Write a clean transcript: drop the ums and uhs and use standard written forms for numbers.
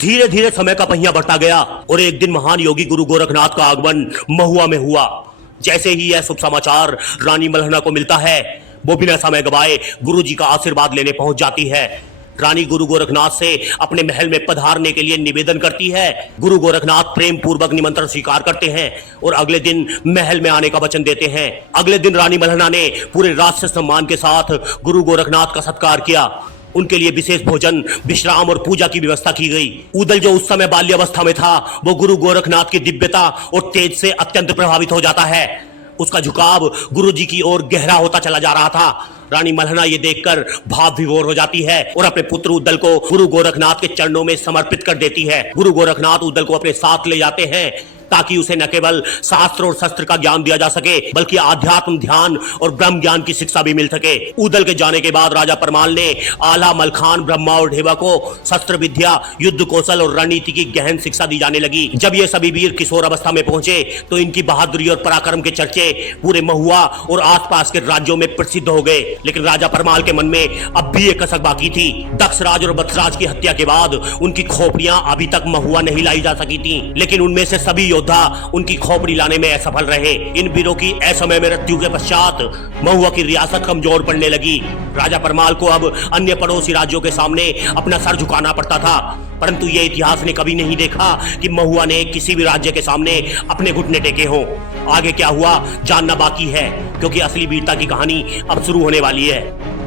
धीरे धीरे समय का पहिया बढ़ता गया और एक दिन महान योगी गुरु गोरखनाथ का आगमन महुआ में हुआ। जैसे ही यह शुभ समाचार रानी मल्हना को मिलता है, वो बिना समय गवाए गुरु जी का आशीर्वाद लेने पहुंच जाती है। रानी गुरु गोरखनाथ से अपने महल में पधारने के लिए निवेदन करती है। गुरु गोरखनाथ प्रेम पूर्वक निमंत्रण स्वीकार करते हैं और अगले दिन महल में आने का वचन देते हैं। अगले दिन रानी मल्हना ने पूरे राष्ट्र सम्मान के साथ गुरु गोरखनाथ का सत्कार किया। उनके लिए विशेष भोजन, विश्राम और पूजा की व्यवस्था की गई। उदल जो उस समय बाल्यावस्था में था, वो गुरु गोरखनाथ की दिव्यता और तेज से अत्यंत प्रभावित हो जाता है। उसका झुकाव गुरु जी की ओर गहरा होता चला जा रहा था। रानी मल्हना ये देखकर भाव विभोर हो जाती है और अपने पुत्र उदल को गुरु गोरखनाथ के चरणों में समर्पित कर देती है। गुरु गोरखनाथ उदल को अपने साथ ले जाते हैं ताकि उसे न केवल शास्त्र और शस्त्र का ज्ञान दिया जा सके, बल्कि आध्यात्म, ध्यान और ब्रह्म ज्ञान की शिक्षा भी मिल सके। उदल के जाने के बाद राजा परमाल ने आला, मलखान, ब्रह्मा और ढेवा को शस्त्र विद्या, युद्ध कौशल और रणनीति की गहन शिक्षा दी जाने लगी। जब ये सभी वीर किशोर अवस्था में पहुंचे तो इनकी बहादुरी और पराक्रम के चर्चे पूरे महुआ और आसपास के राज्यों में प्रसिद्ध हो गए। लेकिन राजा परमाल के मन में अब भी एक कसक बाकी थी। दक्षराज और वत्सराज की हत्या के बाद उनकी खोपड़ियां अभी तक महुआ नहीं लाई जा सकी थी, लेकिन उनमें से सभी योद्धा उनकी खोपड़ी लाने में असफल रहे। इन वीरों की असमय मृत्यु के पश्चात महुआ की रियासत कमजोर पड़ने लगी। राजा परमाल को अब अन्य पड़ोसी राज्यों के सामने अपना सर झुकाना पड़ता था, परंतु यह इतिहास ने कभी नहीं देखा कि महुआ ने किसी भी राज्य के सामने अपने घुटने टेके हों। आगे क्या हुआ जानना बाकी है, क्योंकि असली वीरता की कहानी अब शुरू होने वाली है।